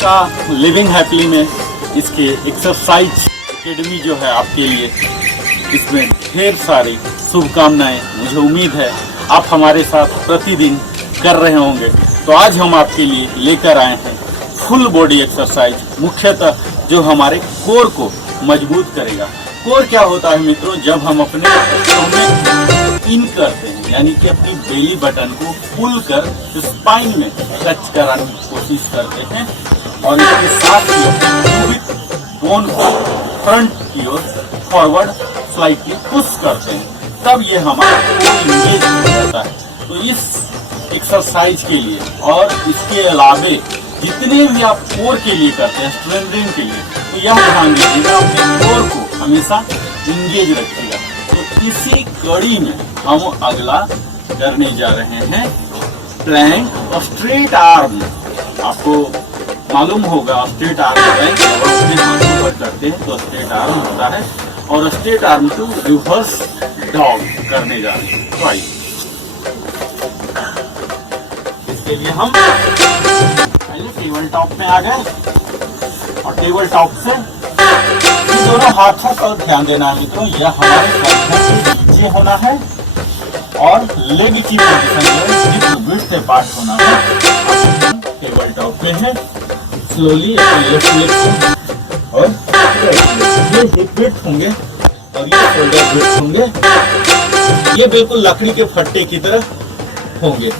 का living happily में इसके एक्सरसाइज एकेडमी जो है आपके लिए, इसमें ढेर सारी शुभकामनाएं। मुझे उम्मीद है आप हमारे साथ प्रतिदिन कर रहे होंगे। तो आज हम आपके लिए लेकर आए हैं फुल बॉडी एक्सरसाइज, मुख्यतः जो हमारे कोर को मजबूत करेगा। कोर क्या होता है मित्रों? जब हम अपने में इन करते हैं, यानी कि अपनी बेली बटन को पुल कर स्पाइन में टच कराने की कोशिश करते हैं और इसके साथ ही अपनी बोन को फ्रंट की ओर फॉरवर्ड स्लाइडली पुश करते हैं, तब ये हमारा कोर इंगेज होता है। तो इस एक्सरसाइज के लिए और इसके अलावे जितने भी आप कोर के लिए करते हैं, स्ट्रेंथनिंग के लिए, तो यह ध्यान दीजिएगा अपने कोर को हमेशा इंगेज रखिएगा। तो इसी कड़ी में हम अगला करने जा रहे हैं प्लैंक और स्ट्रेट आर्म। आपको मालूम होगा स्ट्रेट आर्म प्लैंक जब अपने हाथों पर करते हैं तो स्ट्रेट आर्म होता है, और straight arm to reverse dog करने जा रहे हैं। तो आइए, इसके लिए हम पहले टेबल टॉप में आ गए और टेबल टॉप से इन दोनों हाथों पर ध्यान देना है मित्रों। यह हमारे कंधों के नीचे होना है और लेग की पोजीशन में से पार्ट होना है। टेबल टॉप में है, स्लोली अपने लेफ्ट लेग को और ये हिप विड्थ होंगे और ये शोल्डर विड्थ होंगे। ये बिल्कुल लकड़ी के फट्टे की तरह होंगे।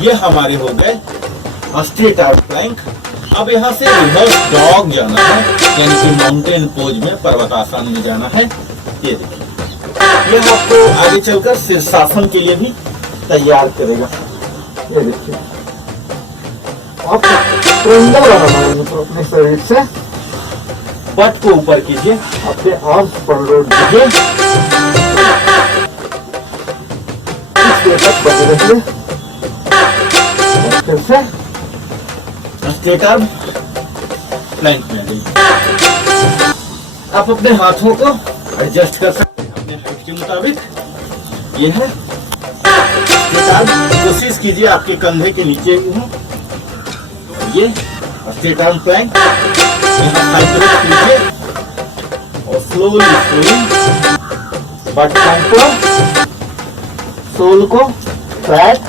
ये हमारे हो गए स्ट्रेट आर्म प्लैंक। अब यहाँ से रिवर्स डॉग जाना है, यानी कि माउंटेन पोज में, पर्वतासन में जाना है। ये देखिए, ये आपको आगे चलकर शीर्षासन के लिए भी तैयार करेगा। ये देखिए, आप ट्रेंगल बनाना है तो अपने शरीर से पट को ऊपर कीजिए, अपने आर्म्स पर लोड दीजिए, इस देर तक बने रहिए। फिर से स्ट्रेट आर्म प्लैंक में आइए। आप अपने हाथों को एडजस्ट कर सकते हैं अपने हाइट के मुताबिक। ये है स्ट्रेट आर्म। कोशिश कीजिए आपके कंधे के नीचे हो। ये स्ट्रेट आर्म प्लैंक। यहाँ साइड ब्रेक कीजिए और स्लोली बट को, सोल को फ्लैट।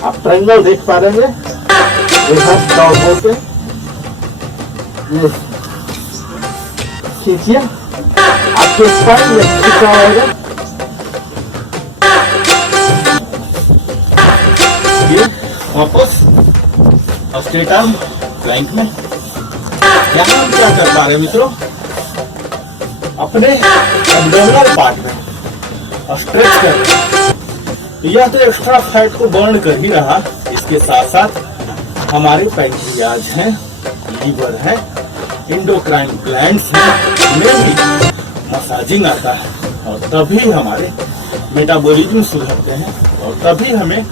आप ट्रायंगल देख पा रहे हैं, ये खींचिए, आपके स्पाइन में खींचा होगा। ये वापस स्ट्रेट आर्म प्लैंक में। यहाँ हम क्या कर पा रहे हैं मित्रों? अपने एब्डोमिनल पार्ट में स्ट्रेच कर रहे हैं। यह तो एक्स्ट्रा फैट को बर्न कर ही रहा, इसके साथ साथ हमारे पैंक्रियाज हैं, लीवर है, इंडोक्राइन ग्लैंड्स हैं, इनमें भी मसाजिंग आता है और तभी हमारे मेटाबॉलिज्म सुधरते हैं और तभी हमें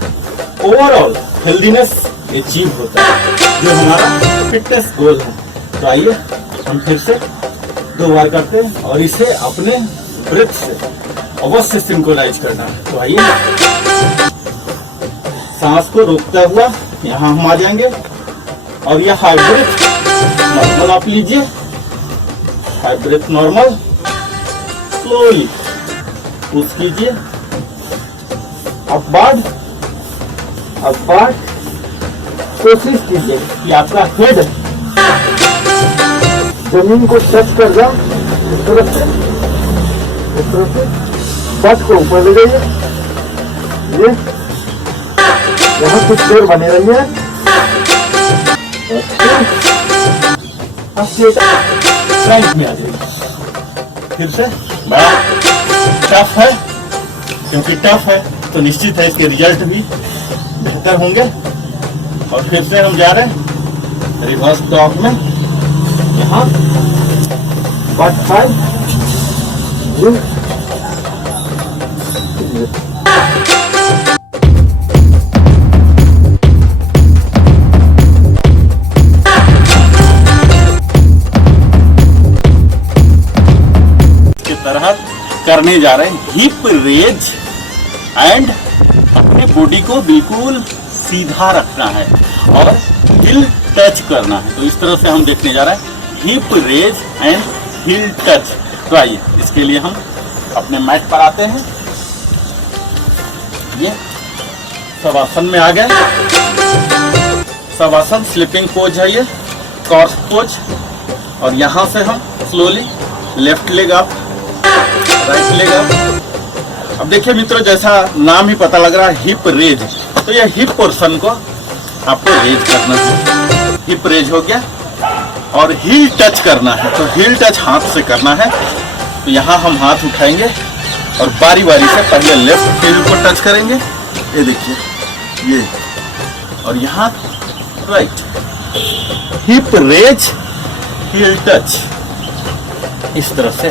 ओवरऑल हेल्दीनेस अचीव होता है, जो हमारा फिटनेस गोल है। तो आइए हम फिर से 2 बार करते हैं और इसे अपने ब्रेथ से अवश्य सिंक्रोनाइज करना है। तो आइए, सांस को रोकता हुआ यहाँ हम आ जाएंगे और यह हाई ब्रेथ नॉर्मल आप लीजिए, high breath normal, slowly push कीजिए, अपवर्ड अपवर्ड। कोशिश कीजिए कि आपका हेड जमीन को टच कर जाए। इस तरफ से बट को ऊपर ले जाइए। ये यहाँ कुछ देर बने रहिए। प्लैंक में आ जाइए। फिर से बड़ा टफ है, क्योंकि टफ है तो निश्चित है इसके रिजल्ट भी बेहतर होंगे। और फिर से हम जा रहे हैं रिवर्स डॉग में। यहाँ बट साइड तरह करने जा रहे हैं हिप रेज एंड अपने बॉडी को बिल्कुल सीधा रखना है और हिल टच करना है। तो इस तरह से हम देखने जा रहे हैं hip raise and heel touch. तो आइए इसके लिए हम अपने मैट पर आते हैं। ये शवासन में आ गए। शवासन स्लीपिंग पोज है, ये कॉर्स पोज। और यहाँ से हम slowly left leg up, right leg up. अब देखिए मित्रों, जैसा नाम ही पता लग रहा है हिप रेज, तो ये हिप पोर्शन को आपको रेज करना है। हिप रेज हो गया। और हील टच करना है, तो हील टच हाथ से करना है। तो यहाँ हम हाथ उठाएंगे और बारी बारी से पहले लेफ्ट हील को टच करेंगे, ये देखिए ये, और यहाँ right. Hip raise heel touch, इस तरह से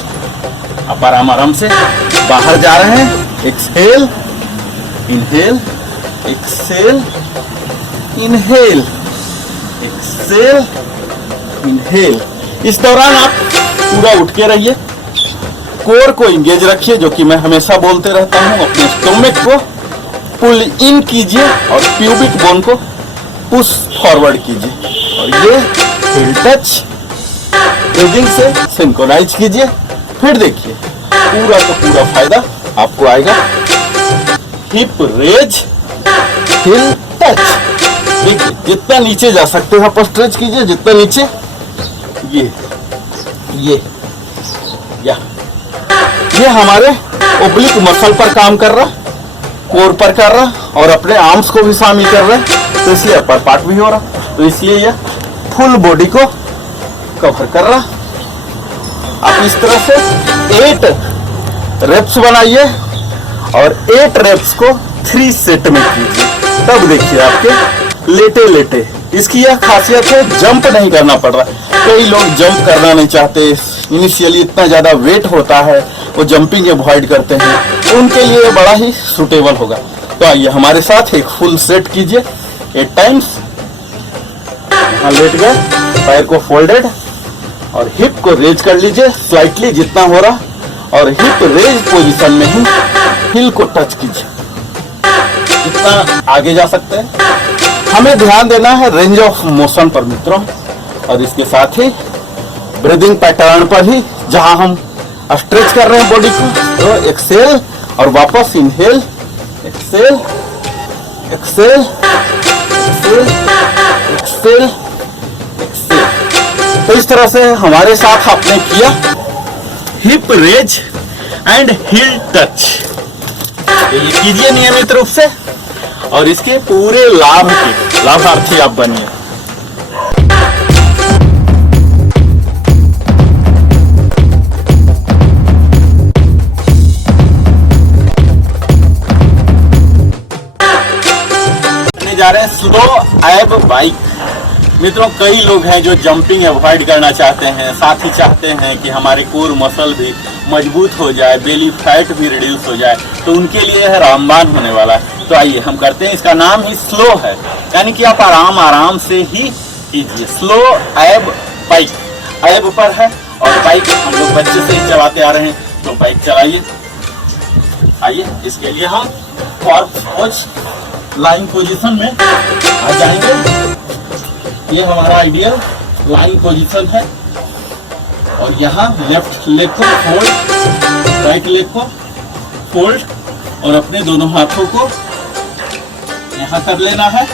आप आराम से बाहर जा रहे हैं। Exhale, inhale, exhale, inhale, exhale, inhale. इस दौरान आप पूरा उठ के रहिए, कोर को इंगेज रखिए, जो कि मैं हमेशा बोलते रहता हूं। अपने स्टोमक को पुल इन कीजिए और प्यूबिक बोन को पुश फॉरवर्ड कीजिए। और ये हील टच ब्रीदिंग से सिंक्रोनाइज कीजिए। फिर देखिए पूरा का पूरा फायदा आपको आएगा। हिप रेज हिल टच। देखिए जितना नीचे जा सकते हैं आप स्ट्रेच कीजिए, जितना नीचे। ये ये हमारे ओब्लिक मसल पर काम कर रहा, कोर पर कर रहा और अपने आर्म्स को भी शामिल कर रहा है। तो इसलिए अपर पार्ट भी हो रहा, तो इसलिए यह फुल बॉडी को कवर कर रहा। आप इस तरह से 8 रेप्स बनाइए और 8 रेप्स को 3 सेट में कीजिए। तब देखिए आपके लेटे लेटे। इसकी यह खासियत है, जंप नहीं करना पड़ रहा। कई लोग जंप करना नहीं चाहते, इनिशियली इतना ज्यादा वेट होता है, वो जंपिंग अवॉइड करते हैं, तो उनके लिए बड़ा ही सुटेबल होगा। तो आइए हमारे साथ एक फुल सेट कीजिए 8 टाइम्स। यहाँ लेट गए, पैर को फोल्डेड और हिप को रेज कर लीजिए स्लाइटली जितना हो रहा, और हिप रेज पोजीशन में ही हिल को टच कीजिए जितना आगे जा सकते हैं। हमें ध्यान देना है रेंज ऑफ मोशन पर मित्रों, और इसके साथ ही ब्रीदिंग पैटर्न पर ही, जहां हम स्ट्रेच कर रहे हैं बॉडी को। तो एक्सेल और वापस inhale, exhale, exhale, exhale, exhale, exhale. तो इस तरह से हमारे साथ आपने किया hip raise and heel touch. तो ये कीजिए नियमित रूप से और इसके पूरे लाभ के लाभार्थी आप बनिए। जा रहे हैं स्लो एब बाइक। मित्रों कई लोग हैं जो जंपिंग अवॉइड करना चाहते हैं, साथ ही चाहते हैं कि हमारे कोर मसल भी मजबूत हो जाए, बेली फैट भी रिड्यूस हो जाए, तो उनके लिए यह रामबाण होने वाला है। तो आइए हम करते हैं। इसका नाम ही स्लो है, यानी कि आप आराम आराम से ही कीजिए। स्लो एब बाइक, एब पर है और बाइक हम लोग बच्चे से ही चलाते आ रहे हैं, तो बाइक चलाइए। आइए इसके लिए हम कॉर्प्स पोज लाइन पोजीशन में आ जाएंगे। ये हमारा आइडियल लाइन पोजीशन है। और यहाँ लेफ्ट लेग को फोल्ड, राइट लेग को फोल्ड और अपने दोनों हाथों को यहाँ कर लेना है।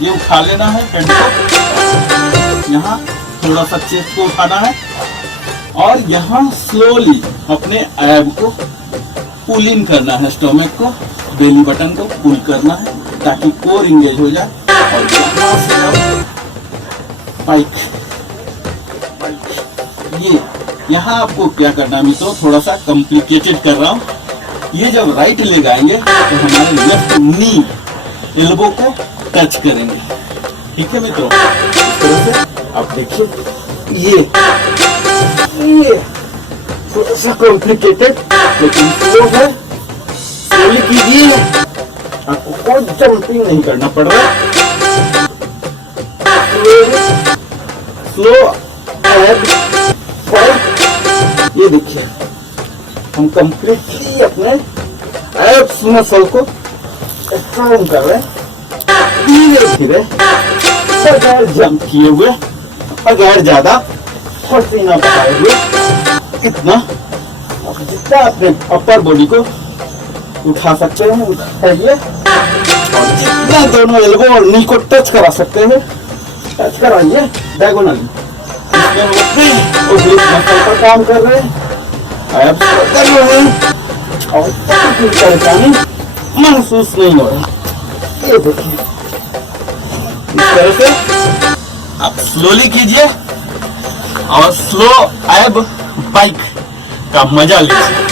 ये उठा लेना है हेड को, यहाँ थोड़ा सा चेस्ट को उठाना है और यहाँ स्लोली अपने एब को पुल इन करना है, स्टोमक को, बेली बटन को पुल करना है ताकि कोर इंगेज हो जाए। और यहाँ से अब बाइक, ये यहाँ आपको क्या करना है मित्रों, थोड़ा सा कॉम्प्लिकेटेड कर रहा हूँ। ये जब राइट लेग आएंगे तो हमारे लेफ्ट नी एल्बो को टच करेंगे, ठीक है मित्रों। इस तरह से आप देखिए, ये थोड़ा सा कॉम्प्लिकेटेड लेकिन स्लो है। स्लोली कीजिए, आपको कोई जंपिंग नहीं करना पड़ रहा। स्लो एब फाइट। ये देखिए हम कंप्लीटली अपने एब्स मसल को स्ट्रॉन्ग कर रहे हैं, धीरे धीरे बगैर जंप किए हुए, बगैर ज्यादा पसीना बहाए हुए, इतना जितना अपने अपर बॉडी को उठा सकते हैं उठाइए, और जितना दोनों एल्बो और नी को टच करा सकते हैं टच कराइए डायगोनली। इसमें हम अपने ओब्लिक मसल पर काम कर रहे हैं, एब्स पर कर रहे हैं, और कोई परेशानी महसूस नहीं हो रहा। ये देखिए इस तरह से आप स्लोली कीजिए और स्लो एब बाइक का मजा लीजिए।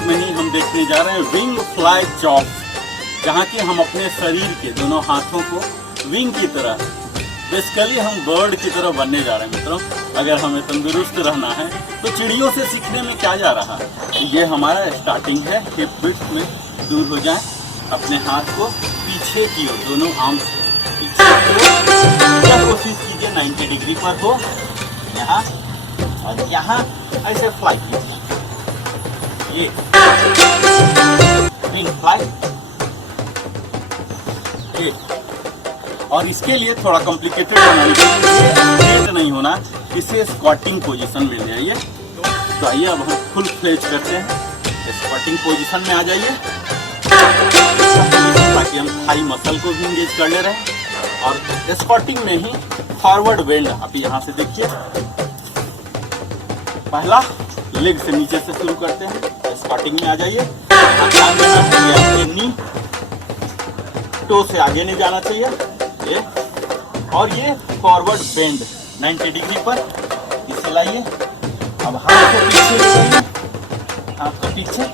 में ही हम देखने जा रहे हैं विंग फ्लाई चॉप, जहाँ की हम अपने शरीर के दोनों हाथों को विंग की तरह, बेसिकली हम बर्ड की तरह बनने जा रहे हैं मित्रों। अगर हमें तंदुरुस्त रहना है तो चिड़ियों से सीखने में क्या जा रहा है। ये हमारा स्टार्टिंग है, हिप विड्थ में दूर हो जाए, अपने हाथ को पीछे की ओर, दोनों आर्म से पीछे की ओर कोशिश कीजिए 90 डिग्री पर हो, यहाँ और यहाँ ऐसे फ्लाई कीजिए। ये विंग फ्लाई, ये और इसके लिए थोड़ा कॉम्प्लिकेटेड बनाने के लिए स्ट्रेट नहीं होना, इसे स्क्वाटिंग पोजीशन में ले आइए। तो आइए अब हम फुल फ्लेज करते हैं, स्क्वाटिंग पोजीशन में आ जाइए, ताकि हम थाई मसल को भी इंगेज कर ले रहे हैं। और स्क्वाटिंग में ही फॉरवर्ड बेंड आप यहाँ से देखिए, पहला लेग से नीचे से शुरू करते हैं, स्क्वाटिंग में आ जाइए। ध्यान देना है कि आपके नी टो से आगे नहीं जाना चाहिए, ये और ये फॉरवर्ड बेंड 90 डिग्री पर इसे लाइए। अब हाथ को पीछे ले जाइए, हाथ को पीछे,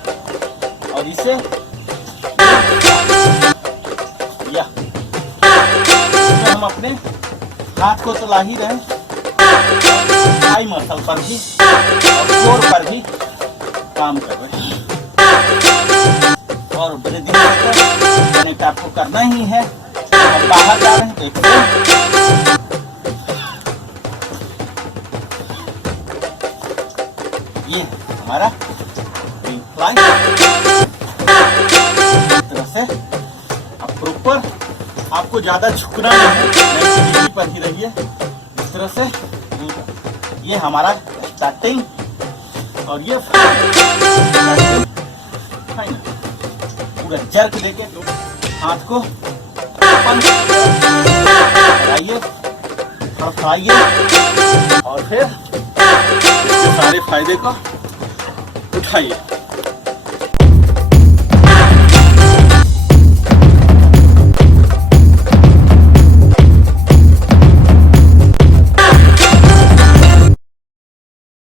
और इसे या तो हम अपने हाथ को तो ला ही रहे, थाई मसल पर भी और कोर पर भी काम कर रहे हैं। और ब्रीदिंग कनेक्ट आपको करना ही है। हम बाहर जा रहे हैं तो ये हमारा विंग फ्लाई। इस तरह से अब प्रॉपर आपको ज्यादा झुकना नहीं है, 90 डिग्री पर ही रहिए। इस तरह से ये हमारा स्टार्टिंग और ये फाइनल। पूरा जर्क देके हाथ को लगाइए, फड़फड़ाइए, और फिर इसके सारे फायदे को उठाइए।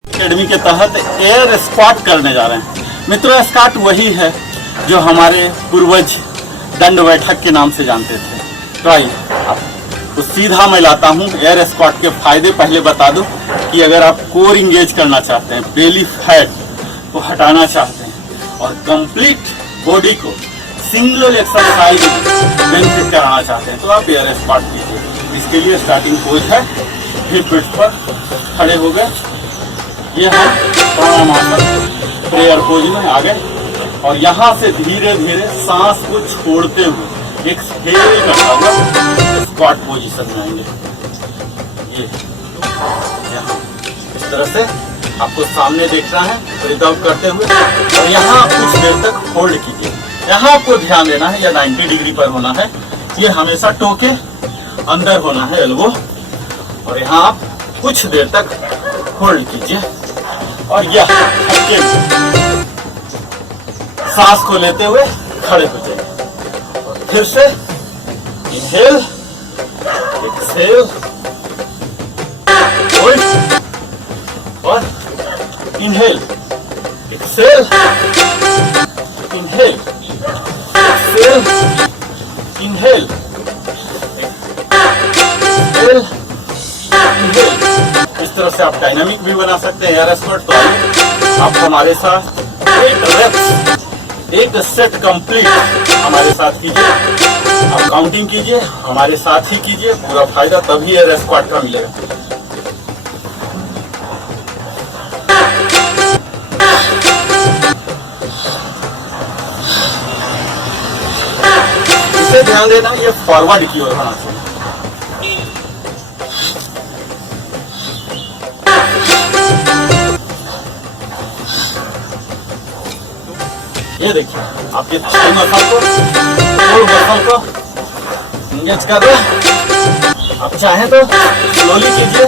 एकेडमी के तहत एयर स्क्वाट करने जा रहे हैं मित्रों। स्क्वाट वही है जो हमारे पूर्वज दंड बैठक के नाम से जानते थे। तो आइए तो सीधा मैं लाता हूँ एयर स्क्वाट के फायदे। पहले बता दूं कि अगर आप कोर इंगेज करना चाहते हैं, बेली फैट को हटाना चाहते हैं और कंप्लीट बॉडी को सिंगल एक्सरसाइज बेनिफिट कराना चाहते हैं, तो आप एयर स्क्वाट कीजिए। इसके लिए स्टार्टिंग पोज है, हिप विड्थ पर खड़े हो गए, ये हम प्राणायाम प्रेयर पोज में आ गए, और यहाँ से धीरे धीरे सांस को छोड़ते हुए एक्सहेल करता हुआ स्क्वाट पोजीशन में आएंगे। ये यहाँ इस तरह से आपको सामने देखना है, ब्रीथ आउट करते हुए, और यहाँ आप कुछ देर तक होल्ड कीजिए। यहाँ आपको ध्यान देना है, यह 90 डिग्री पर होना है, ये हमेशा टो के अंदर होना है एल्बो, और यहाँ आप कुछ देर तक होल्ड कीजिए, और यह सांस को लेते हुए खड़े हो जाइए। और फिर से इनहेल, एक्सहेल, होल्ड, और inhale, exhale, inhale, exhale, inhale, exhale, inhale. इस तरह से आप डायनामिक भी बना सकते हैं एयर स्क्वाट। तो आप हमारे साथ 8 रेप्स, 1 सेट कंप्लीट हमारे साथ कीजिए। आप काउंटिंग कीजिए, हमारे साथ ही कीजिए, पूरा फायदा तभी एयर स्क्वाट का मिलेगा। ध्यान देना ये फॉरवर्ड की ओर होना चाहिए। ये देखिए आपके थाई मसल को, कोर मसल को एंगेज कर दो। आप चाहें तो स्लोली कीजिए,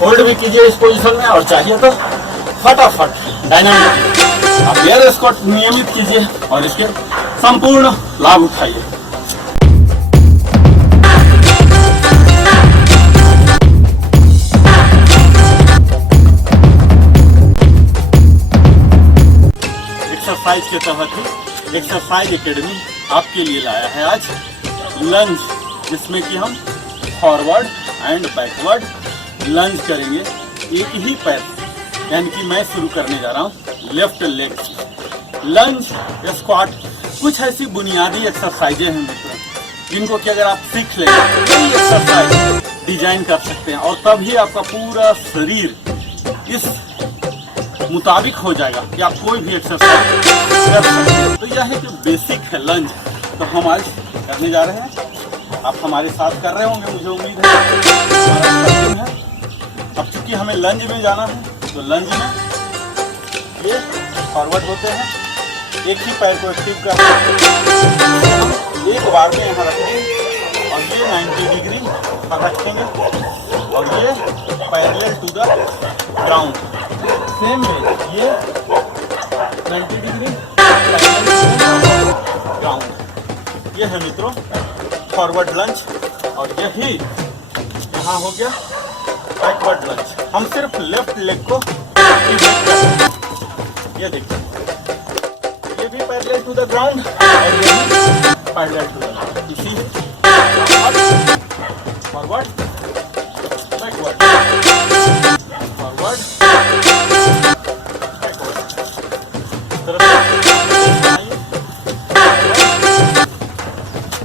होल्ड भी कीजिए इस पोजीशन में, और चाहिए तो फटाफट डायनामिक आप एयर स्क्वाट नियमित कीजिए और इसके संपूर्ण लाभ उठाइए। एक्सरसाइज के तहत ही एक्सरसाइज एकेडमी आपके लिए लाया है आज लंज, जिसमें कि हम फॉरवर्ड एंड बैकवर्ड लंज करेंगे एक ही पैर, यानी कि मैं शुरू करने जा रहा हूँ लेफ्ट लेग लंज स्क्वाट। कुछ ऐसी बुनियादी एक्सरसाइजें हैं मित्रों, जिनको कि अगर आप सीख लें तो ये एक्सरसाइज डिजाइन कर सकते हैं और तभी आपका पूरा शरीर इस मुताबिक हो जाएगा कि आप कोई भी एक्सरसाइज कर सकते हैं। तो यह है कि बेसिक है लंज, तो हम आज करने जा रहे हैं। आप हमारे साथ कर रहे होंगे, मुझे उम्मीद है हमारा स्टार्टिंग है। अब चूंकि हमें लंज में जाना है तो लंज में ये फॉरवर्ड होते हैं, एक ही पैर को एक्टिव कर हम एक बार में यहाँ रखेंगे और ये 90 डिग्री पर रखेंगे और ये parallel to the ground. Same way ये 90 डिग्री ग्राउंड। ये है मित्रों फॉरवर्ड लंज, और यही यहाँ हो गया बैकवर्ड लंज। हम सिर्फ लेफ्ट लेग को ये देखिए, ये भी पैरेलल टू द ग्राउंड और ये भी पैरेलल टू द ग्राउंड। इसीलिए फॉरवर्ड बैकवर्ड फॉरवर्ड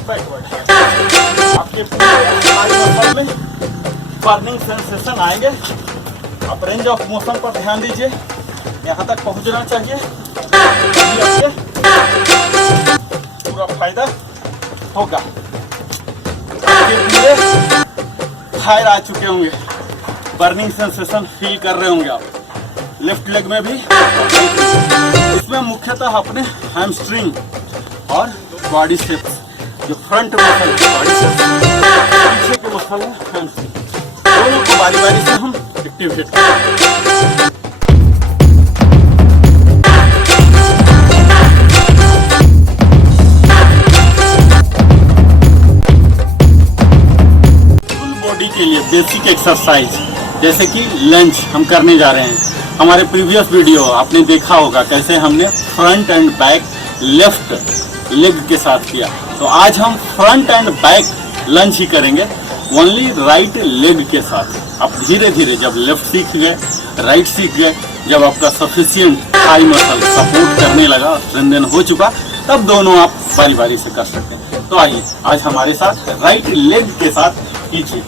बैकवर्ड। आपके पूरे में बर्निंग सेंसेशन आएंगे। आप रेंज ऑफ मोशन पर ध्यान दीजिए, यहाँ तक पहुँचना चाहिए, आपके पूरा फायदा होगा। आपके पूरे फायर आ चुके होंगे, बर्निंग सेंसेशन फील कर रहे होंगे आप लेफ्ट लेग में भी। इसमें मुख्यतः अपने हैमस्ट्रिंग और बॉडी शेप्स, जो फ्रंट मसल बॉडी शेप्स, पीछे के मसल है हैमस्ट्रिंग, दोनों को बारी बारी से हम एक्टिवेट करेंगे। फुल बॉडी के लिए बेसिक एक्सरसाइज जैसे कि लंज हम करने जा रहे हैं। हमारे प्रीवियस वीडियो आपने देखा होगा कैसे हमने front end back left leg के साथ किया। तो आज हम फ्रंट एंड बैक लंज ही करेंगे ओनली राइट लेग के साथ। आप धीरे धीरे जब लेफ्ट सीख गए, राइट सीख गए, जब आपका सफिशिएंट थाई मसल सपोर्ट करने लगा, स्ट्रेंथन हो चुका, तब दोनों आप बारी बारी से कर सकते हैं। तो आइए आज हमारे साथ राइट लेग के साथ कीजिए।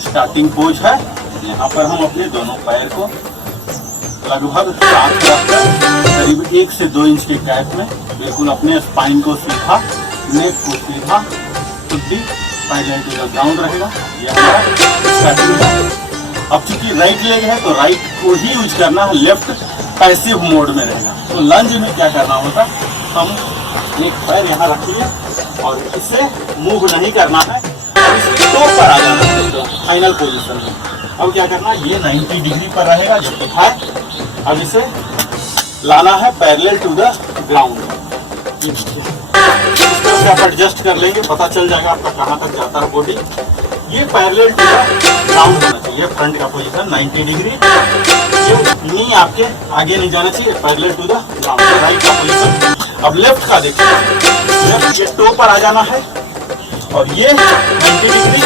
स्टार्टिंग पोज है, यहाँ पर हम अपने दोनों पैर को लगभग साथ रखकर करीब 1 से 2 इंच के गैप में बिल्कुल अपने स्पाइन को सीधा, नेक को सीधा, खुद्दी पैरेलल टू द ग्राउंड रहेगा। ये हमारा स्टार्टिंग है। अब चूंकि राइट लेग है तो राइट को ही यूज करना है, लेफ्ट पैसिव मोड में रहेगा। तो लंज में क्या करना होता, हम एक पैर यहाँ रखिए और इसे मूव नहीं करना है, इसके टो पर आ जाना है तो फाइनल पोजीशन में। अब क्या करना है, ये 90 डिग्री पर रहेगा जब तक है। अब इसे लाना है पैरेलल टू द ग्राउंड। इस तरह से आप एडजस्ट कर लेंगे, पता चल जाएगा आपका कहाँ तक जाता है बॉडी। ये पैरेलल टू द ग्राउंड होना चाहिए, फ्रंट का पोजीशन 90 डिग्री। ये नी आपके आगे नहीं जाना चाहिए, parallel to the ground right का पोजीशन। अब लेफ्ट का देखिए, लेफ्ट ये टो पर आ जाना है और ये 90 डिग्री,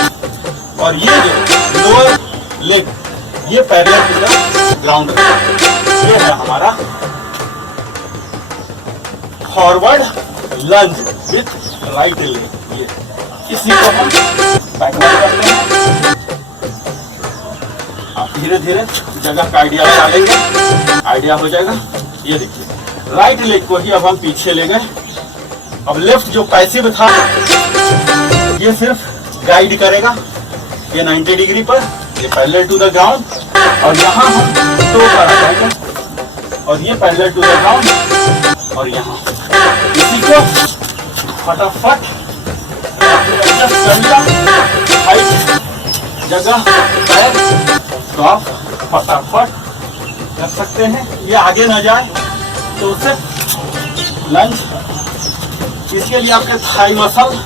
और ये जो लोअर लेग ये पैरेलल टू द ग्राउंड। ये है हमारा forward lunge with right leg. ये इसी को हम बैकवर्ड करते हैं। आप धीरे धीरे जगह का आइडिया लगा लेंगे, आइडिया हो जाएगा। ये देखिए राइट लेग को ही अब हम पीछे ले गए अब लेफ्ट जो पैसिव था ये सिर्फ गाइड करेगा, ये 90 डिग्री पर, ये पैरेलल टू द ग्राउंड, और यहाँ हम टो पर आ जाएंगे और ये पैरेलल टू द ग्राउंड, और यहाँ इसी को फटाफट एडजस्ट कर लिया हाइट जगह पैर, तो आप फटाफट कर सकते हैं। ये आगे न जाए तो उसे लंज, इसके लिए आपके थाई मसल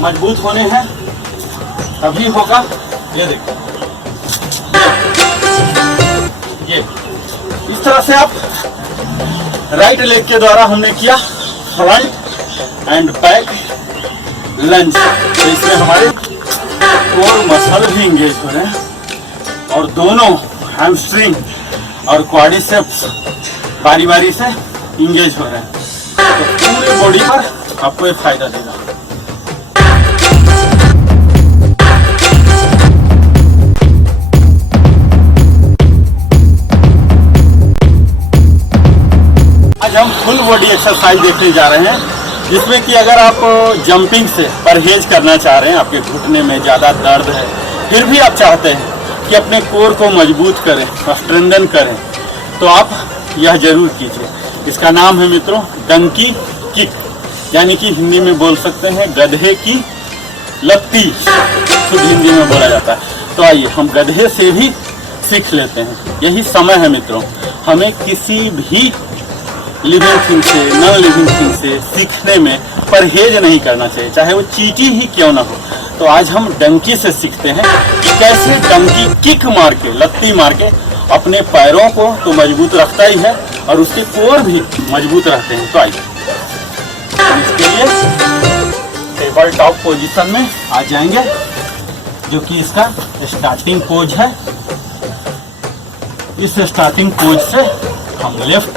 मजबूत होने हैं, तभी होगा। ये देखिए, ये इस तरह से आप राइट लेग के द्वारा हमने किया फ्रंट एंड बैक लंज, तो इसमें हमारे कोर मसल भी इंगेज हो रहे हैं और दोनों हैमस्ट्रिंग और क्वाड्रिसेप्स बारी बारी से इंगेज हो रहे हैं, तो पूरे बॉडी पर आपको ये फायदा देगा। आज हम फुल बॉडी एक्सरसाइज देखने जा रहे हैं, जिसमें कि अगर आप जंपिंग से परहेज करना चाह रहे हैं, आपके घुटने में ज़्यादा दर्द है, फिर भी आप चाहते हैं कि अपने कोर को मजबूत करें, स्ट्रेंथन करें, तो आप यह जरूर कीजिए। इसका नाम है मित्रों डंकी किक, यानी कि हिंदी में बोल सकते हैं गधे की लत्ती, शुद्ध हिंदी में बोला जाता है। तो आइए हम गधे से भी सीख लेते हैं। यही समय है मित्रों, हमें किसी भी लिविंग थिंग से, नॉन लिविंग थिंग से सीखने में परहेज नहीं करना चाहिए, चाहे वो चींटी ही क्यों ना हो। तो आज हम डंकी से सीखते हैं कि कैसे डंकी किक मार के, लत्ती मार के अपने पैरों को तो मजबूत रखता ही है और उसके कोर भी मजबूत रहते हैं। तो आइए इसके लिए टेबल टॉप पोजीशन में आ जाएंगे, जो कि इसका स्टार्टिंग पोज है। इस स्टार्टिंग पोज से हम लेफ्ट,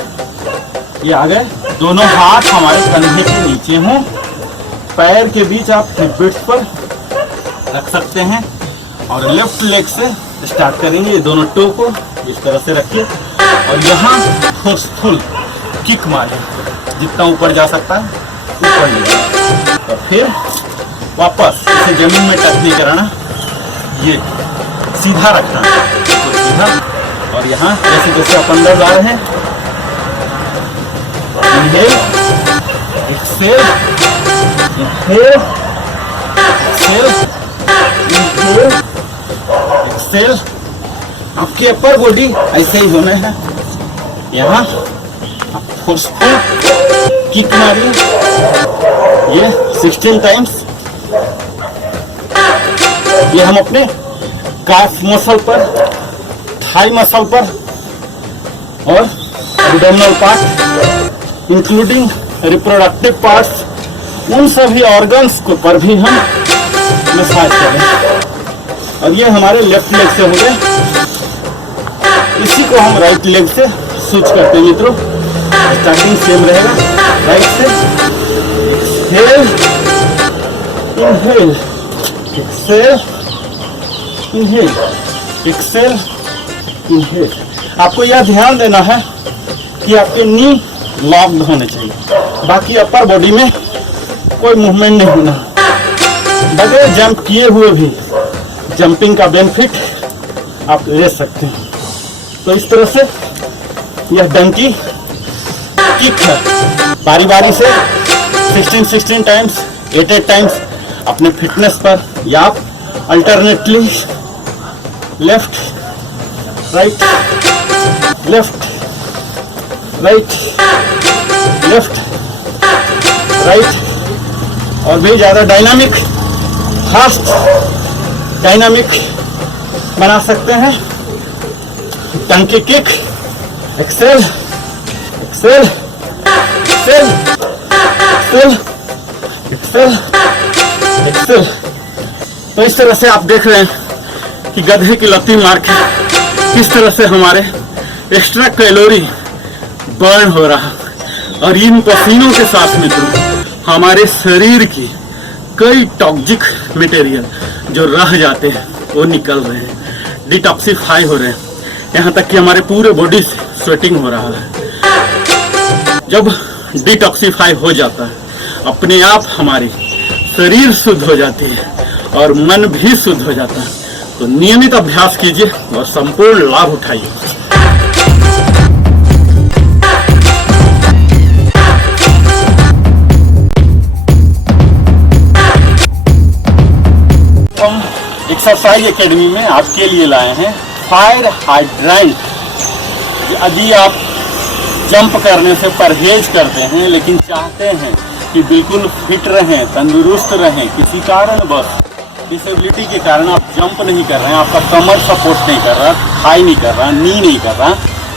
ये आ गए, दोनों हाथ हमारे कंधे के नीचे हों, पैर के बीच आप हिप पर रख सकते हैं और लेफ्ट लेग से स्टार्ट करेंगे। ये दोनों टो को इस तरह से रखिए और यहाँ फोर्सफुल किक मारें, जितना ऊपर जा सकता है ऊपर ले जाए, और फिर वापस इसे जमीन में टच नहीं कराना, ये सीधा रखना है, तो सीधा, और यहाँ जैसे जैसे आप अंदर जा रहे हैं, inhale, exhale, inhale, exhale, inhale, exhale. आपकी अपर बॉडी ऐसे ही होना है। यहाँ आप फोर्सफुल किक मारिए, ये 16 टाइम्स। ये हम अपने काफ मसल पर, थाई मसल पर और abdominal part including reproductive parts, उन सभी ऑर्गन्स को पर भी हम मसाज करें। और ये हमारे लेफ्ट लेग से हो गए, इसी को हम राइट लेग से स्विच करते हैं मित्रों। स्टार्टिंग सेम रहेगा, राइट से exhale, inhale, exhale, inhale, exhale, inhale. आपको यह ध्यान देना है कि आपके नी लॉक्ड होने चाहिए, बाकी अपर बॉडी में कोई मूवमेंट नहीं होना। बगैर जंप किए हुए भी जंपिंग का बेनिफिट आप ले सकते हैं। तो इस तरह से यह डंकी किक है, बारी बारी से 16 टाइम्स, 8 टाइम्स अपने फिटनेस पर, या आप alternately left right, left right, left right, और भी ज़्यादा डायनामिक, फास्ट डायनामिक बना सकते हैं। Donkey kick, exhale, exhale, exhale, exhale, exhale, exhale. तो इस तरह से आप देख रहे हैं कि गधे की लत्ती मार के किस तरह से हमारे एक्स्ट्रा कैलोरी बर्न हो रहा, और इन पसीनों के साथ मित्रों हमारे शरीर की कई टॉक्सिक मटेरियल जो रह जाते हैं वो निकल रहे हैं, डिटॉक्सिफाई हो रहे हैं, यहाँ तक कि हमारे पूरे बॉडी से स्वेटिंग हो रहा है। जब डिटॉक्सिफाई हो जाता है अपने आप हमारी शरीर शुद्ध हो जाती है और मन भी शुद्ध हो जाता है। तो नियमित अभ्यास कीजिए और संपूर्ण लाभ उठाइए। हम एक्सरसाइज एकेडमी में आपके लिए लाए हैं फायर हाइड्रेंट। यदि आप जंप करने से परहेज करते हैं लेकिन चाहते हैं कि बिल्कुल फिट रहें, तंदुरुस्त रहें, किसी कारण बस डिसेबिलिटी के कारण आप जंप नहीं कर रहे हैं, आपका कमर सपोर्ट नहीं कर रहा, थाई नहीं कर रहा, नी नहीं कर रहा,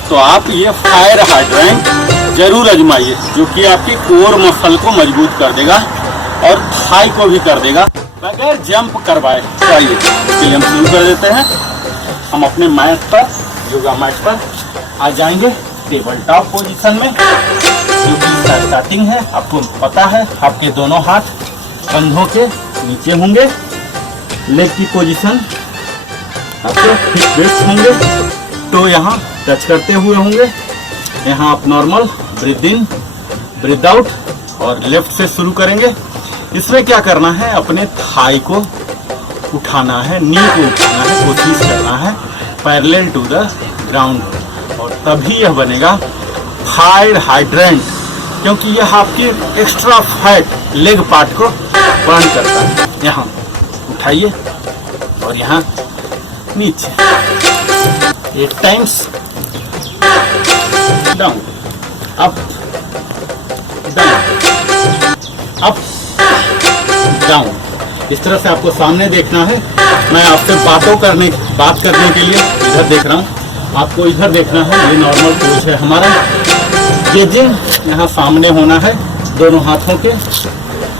तो आप ये फायर हाइड्रेंट जरूर आजमाइए, जो कि आपकी कोर मसल को मजबूत कर देगा और थाई को भी कर देगा बगैर जंप करवाए। तो आइए इसके लिए हम शुरू कर देते हैं। हम अपने मैट पर, योगा मैट पर आ जाएंगे टेबल टॉप पोजीशन में, जो कि स्टार्टिंग है। आपको पता है आपके दोनों हाथ कंधों के नीचे होंगे, लेग की पोजीशन आपके हिप वेस्ट होंगे, तो यहाँ टच करते हुए होंगे। यहाँ आप नॉर्मल ब्रीथ इन ब्रीथ आउट और लेफ्ट से शुरू करेंगे। इसमें क्या करना है, अपने थाई को उठाना है, नी को उठाना है, कोशिश करना है पैरेलल टू द ग्राउंड, और तभी यह बनेगा फायर हाइड्रेंट, क्योंकि यह आपके एक्स्ट्रा फैट लेग पार्ट को बर्न करता है। यहाँ उठाइए और यहाँ नीचे 8 times, down, up, down, up, down. इस तरह से आपको सामने देखना है। मैं आपसे बात करने के लिए इधर देख रहा हूँ, आपको इधर देखना है। ये नॉर्मल पोज है हमारा। गेजिंग यहाँ सामने होना है, दोनों हाथों के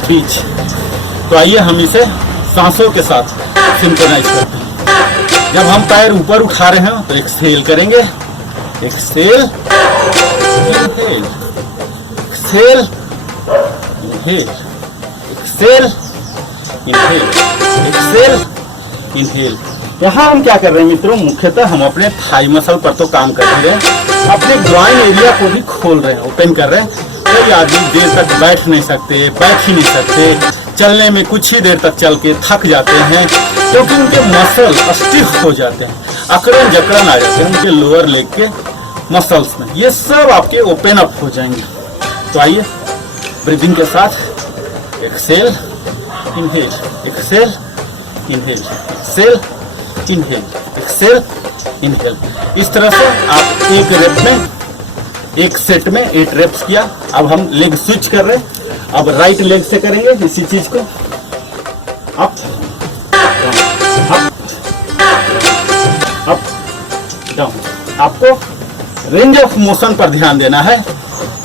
बीच। तो आइए हम इसे सांसों के साथ सिंक्रोनाइज करते हैं। जब हम पैर ऊपर उठा रहे हैं तो एक्सहेल करेंगे, exhale, inhale, exhale, inhale, exhale, inhale, exhale, inhale. यहाँ हम क्या कर रहे हैं मित्रों, मुख्यतः हम अपने थाई मसल पर तो काम कर रहे हैं, अपने ग्रॉइन एरिया को भी खोल रहे हैं, ओपन कर रहे हैं। कई आदमी देर तक बैठ नहीं सकते, बैठ ही नहीं सकते, चलने में कुछ ही देर तक चल के थक जाते हैं, क्योंकि उनके मसल स्टिफ हो जाते हैं, अकड़न जकड़न आ जाते हैं उनके लोअर लेग के मसल्स में। ये सब आपके ओपन अप हो जाएंगे। तो आइए ब्रीदिंग के साथ exhale, inhale, exhale, inhale, exhale, inhale, exhale, inhale. इस तरह से आप एक रेप में, एक सेट में 8 रेप्स किया। अब हम लेग स्विच कर रहे हैं। अब राइट लेग से करेंगे इसी चीज को, अप, अप, अप, डाउन। आपको रेंज ऑफ मोशन पर ध्यान देना है।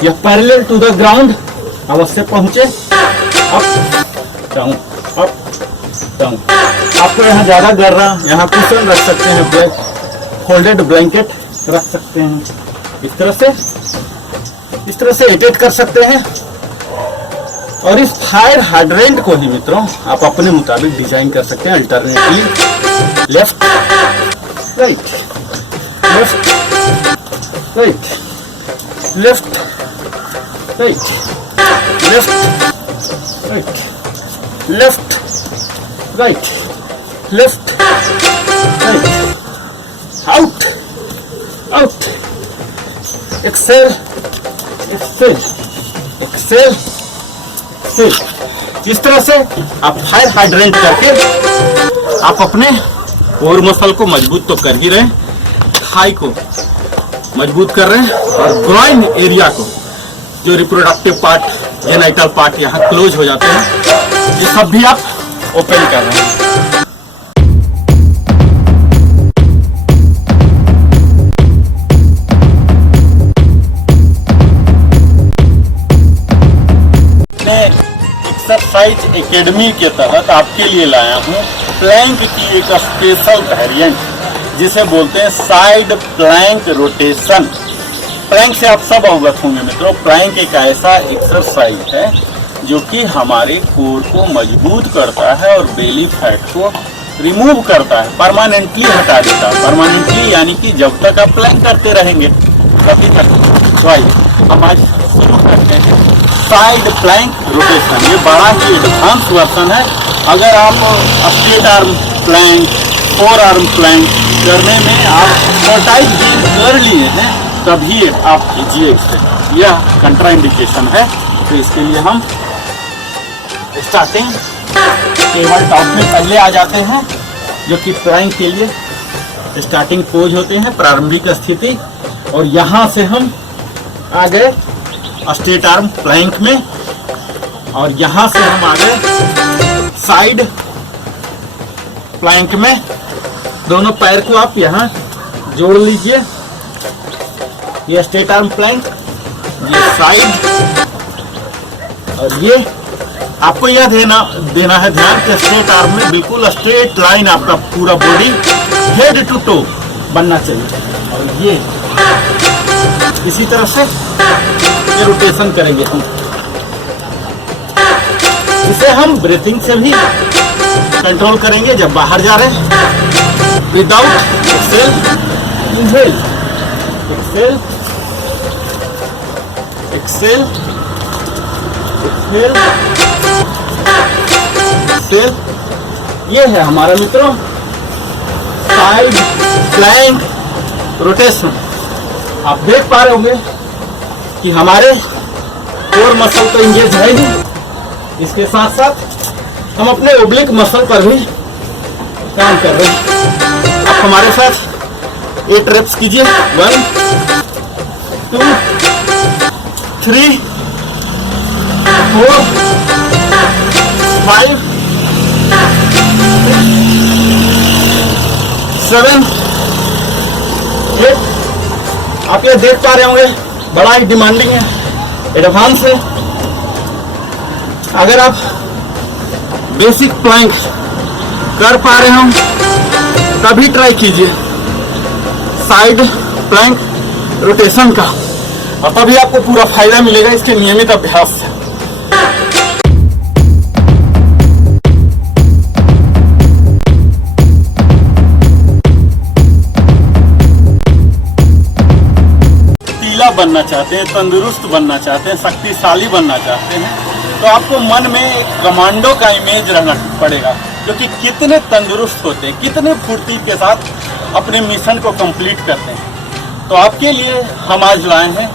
यह पैरेलल टू द ग्राउंड अवश्य पहुंचे। Up, down, up, down. आपको यहाँ ज्यादा गर्रा, यहाँ कुशन रख सकते हैं, फोल्डेड ब्लैंकेट रख सकते हैं। इस तरह से एडिट कर सकते हैं। और इस फायर हाइड्रेंट को ही मित्रों आप अपने मुताबिक डिजाइन कर सकते हैं। Alternately left right, left right, left right, left right, left right, left right, out, out, exhale, exhale, exhale, exhale. इस तरह से आप फायर हाइड्रेंट करके आप अपने कोर मसल को मजबूत तो कर ही रहे हैं, थाई को मजबूत कर रहे हैं, और ग्रॉइन एरिया को, जो रिप्रोडक्टिव पार्ट, जेनाइटल पार्ट यहाँ क्लोज हो जाते हैं, ये सब भी आप ओपन कर रहे हैं। एक्सरसाइज एकेडमी के तहत आपके लिए लाया हूँ प्लैंक की एक स्पेशल वेरिएंट, जिसे बोलते हैं साइड प्लैंक रोटेशन। प्लैंक से आप सब अवगत होंगे मित्रों। प्लैंक एक ऐसा एक्सरसाइज है जो कि हमारे कोर को मजबूत करता है और बेली फैट को रिमूव करता है, परमानेंटली हटा देता है। परमानेंटली यानी कि जब तक आप प्लैंक करते रहेंगे तभी तक। तो आइए हम आज शुरू करते हैं साइड प्लैंक रोटेशन। ये बड़ा ही एडवांस वर्जन है। अगर आप straight arm plank, forearm plank करने में आप एक्सपर्टाइज गेन कर लिए हैं तभी आप कीजिए इसे। यह कंट्राइंडिकेशन है। तो इसके लिए हम स्टार्टिंग टेबल टॉप में पहले आ जाते हैं, जो कि प्लैंक के लिए स्टार्टिंग पोज होते हैं, प्रारंभिक स्थिति। और यहाँ से हम आ गए स्ट्रेट आर्म प्लैंक में, और यहाँ से हम आ गए साइड प्लैंक में। दोनों पैर को आप यहाँ जोड़ लीजिए। ये स्ट्रेट आर्म प्लैंक, ये साइड, और ये आपको यह देना है ध्यान कि स्ट्रेट आर्म में बिल्कुल स्ट्रेट लाइन आपका पूरा बॉडी हेड टू टो बनना चाहिए। और ये इसी तरह से ये रोटेशन करेंगे हम। इसे हम ब्रीथिंग से भी कंट्रोल करेंगे जब बाहर जा रहे हैं। Without exhale, inhale, exhale, exhale, exhale, exhale. ये है हमारा मित्रों साइड प्लैंक रोटेशन। आप देख पा रहे होंगे कि हमारे कोर मसल तो इंगेज है ही, इसके साथ साथ हम अपने ओब्लिक मसल पर भी काम कर रहे हैं। आप हमारे साथ 8 रेप्स कीजिए। 1 2 3 4 5 7 8। आप ये देख पा रहे होंगे बड़ा ही डिमांडिंग है, एडवांस है। अगर आप बेसिक प्लैंक कर पा रहे हो तभी ट्राई कीजिए साइड प्लैंक रोटेशन का, और तभी आपको पूरा फायदा मिलेगा इसके नियमित अभ्यास से। बनना चाहते हैं, तंदुरुस्त बनना चाहते हैं, शक्तिशाली बनना चाहते हैं, तो आपको मन में एक कमांडो का इमेज रहना पड़ेगा, क्योंकि कितने तंदुरुस्त होते हैं, कितने फुर्ती के साथ अपने मिशन को कंप्लीट करते हैं। तो आपके लिए हम आज लाए हैं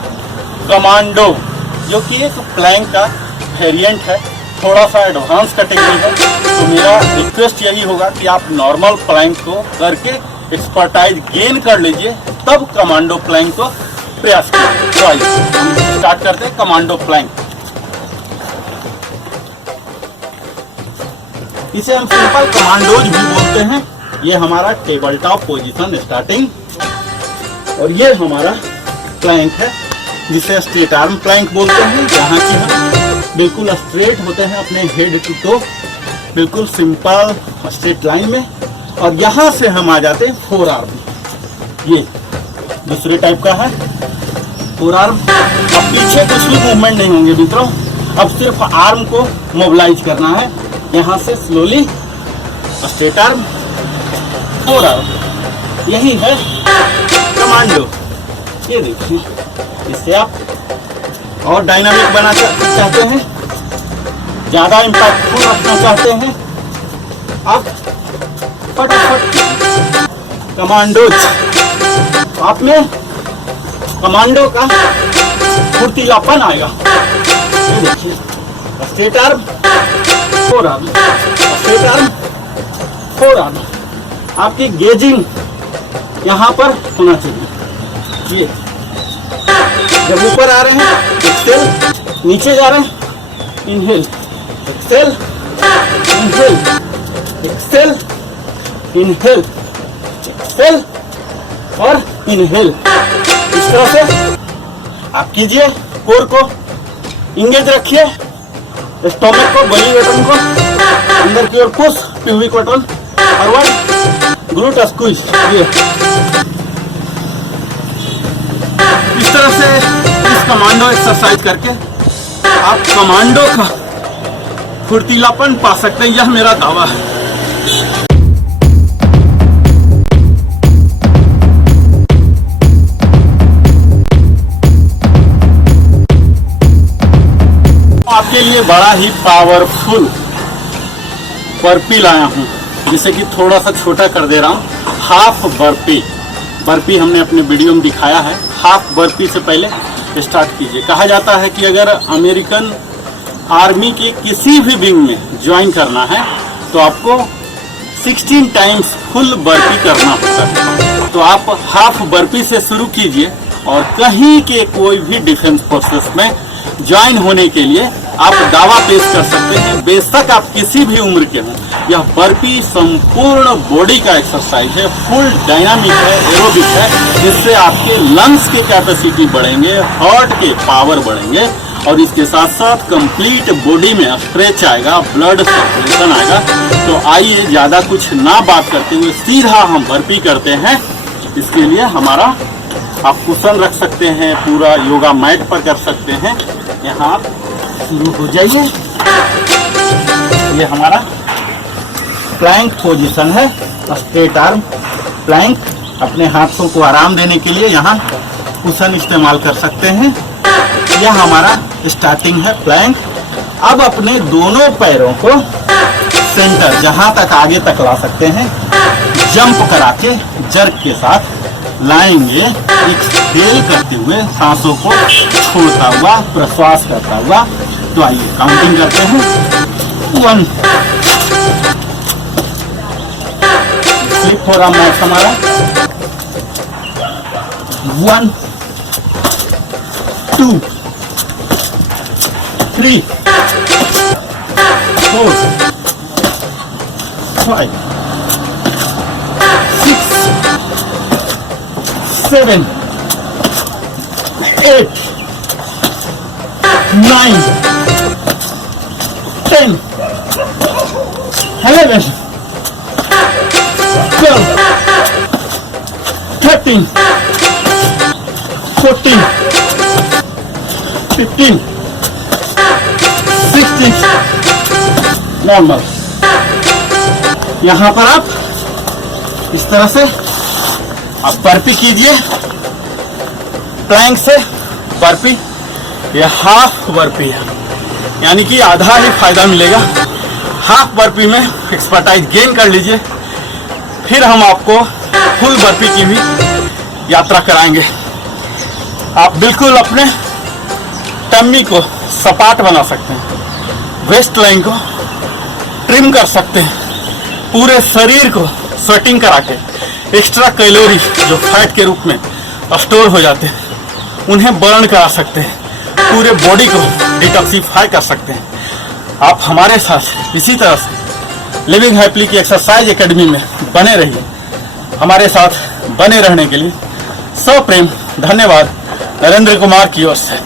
कमांडो, जो कि एक प्लैंक का वेरिएंट है, थोड़ा सा एडवांस कैटेगरी है। तो मेरा रिक्वेस्ट यही होगा कि आप नॉर्मल प्लैंक को करके एक्सपर्टाइज गेन कर लीजिए, तब कमांडो प्लैंक को प्रयास करें। तो आइए हम स्टार्ट करते हैं कमांडो प्लैंक। इसे हम सिंपल कमांडोज भी बोलते हैं। ये हमारा टेबल टॉप पोजीशन स्टार्टिंग, और ये हमारा प्लैंक है जिसे स्ट्रेट आर्म प्लैंक बोलते हैं, जहाँ की हम बिल्कुल स्ट्रेट होते हैं अपने हेड टू टो, बिल्कुल सिंपल स्ट्रेट लाइन में। और यहाँ से हम आ जाते हैं फोर आर्म। ये दूसरे टाइप का है फोर आर्म। अब पीछे कुछ भी मूवमेंट नहीं होंगे मित्रों, अब सिर्फ आर्म को मोबिलाइज करना है। यहाँ से slowly straight arm, four arm, यही है कमांडो। ये देखिए, इससे आप और डायनामिक बना चाहते हैं, ज्यादा इम्पैक्टफुल रखना चाहते हैं, आप फटाफट कमांडो, आप में कमांडो का फुर्तीलापन आएगा। ये देखिए, straight arm, four arm, straight arm, four arm. आपकी गेजिंग यहाँ पर होना चाहिए। ये जब ऊपर आ रहे हैं एक्सेल, नीचे जा रहे हैं inhale, exhale, inhale, exhale, inhale, exhale और इनहेल। इस तरह से आप कीजिए। कोर को इंगेज रखिए, स्टोमक को, बेली बटन को अंदर की ओर push, pubic button forward, glute squeeze. ये इस तरह से इस कमांडो एक्सरसाइज करके आप कमांडो का फुर्तीलापन पा सकते हैं, यह मेरा दावा है। लिए बड़ा ही पावरफुल बर्पी लाया हूँ, जिसे कि थोड़ा सा छोटा कर दे रहा हूँ। हाफ बर्पी हमने अपने वीडियो में दिखाया है। हाफ बर्पी से पहले स्टार्ट कीजिए। कहा जाता है कि अगर अमेरिकन आर्मी के किसी भी विंग में ज्वाइन करना है तो आपको 16 टाइम्स फुल बर्पी करना होता है। तो आप हाफ बर्पी से शुरू कीजिए और कहीं के कोई भी डिफेंस फोर्सेस में ज्वाइन होने के लिए आप दावा पेश कर सकते हैं, बेशक आप किसी भी उम्र के हों। यह बर्पी संपूर्ण बॉडी का एक्सरसाइज है, फुल डायनामिक है, एरोबिक है, जिससे आपके लंग्स के कैपेसिटी बढ़ेंगे, हार्ट के पावर बढ़ेंगे और इसके साथ साथ कंप्लीट बॉडी में स्ट्रेच आएगा, ब्लड सर्कुलेशन आएगा। तो आइए ज़्यादा कुछ ना बात करते हुए सीधा हम बर्पी करते हैं। इसके लिए हमारा आप कुशन रख सकते हैं, पूरा योगा मैट पर कर सकते हैं। यहाँ शुरू हो जाइए। ये हमारा प्लैंक पोजीशन है, स्ट्रेट आर्म प्लैंक। अपने हाथों को आराम देने के लिए यहाँ कुशन इस्तेमाल कर सकते हैं। यह हमारा स्टार्टिंग है प्लैंक। अब अपने दोनों पैरों को सेंटर जहाँ तक आगे तक ला सकते हैं, जंप करा के जर्क के साथ लाएंगे, एक्सहेल करते हुए सांसों को छोड़ता हुआ, प्रश्वास करता हुआ। तो आइए काउंटिंग करते हैं। 1 स्लिप हो रहा मैच हमारा। 1 2 3 4 5 6 7 8 9 10 11 12 13 14 15 16 नॉर्मल। यहाँ पर आप इस तरह से आप बर्पी कीजिए, प्लैंक से बर्पी। यह हाफ बर्पी है, यानी कि आधा ही फायदा मिलेगा। हाफ बर्पी में एक्सपर्टाइज गेन कर लीजिए, फिर हम आपको फुल बर्पी की भी यात्रा कराएंगे। आप बिल्कुल अपने टम्मी को सपाट बना सकते हैं, वेस्ट लाइन को ट्रिम कर सकते हैं, पूरे शरीर को स्वेटिंग करा के एक्स्ट्रा कैलोरी जो फैट के रूप में स्टोर हो जाते हैं उन्हें बर्न करा सकते हैं, पूरे बॉडी को डिटॉक्सिफाई कर सकते हैं। आप हमारे साथ इसी तरह से लिविंग हैप्पीली की एक्सरसाइज एकेडमी में बने रहिए। हमारे साथ बने रहने के लिए सप्रेम धन्यवाद नरेंद्र कुमार की ओर से।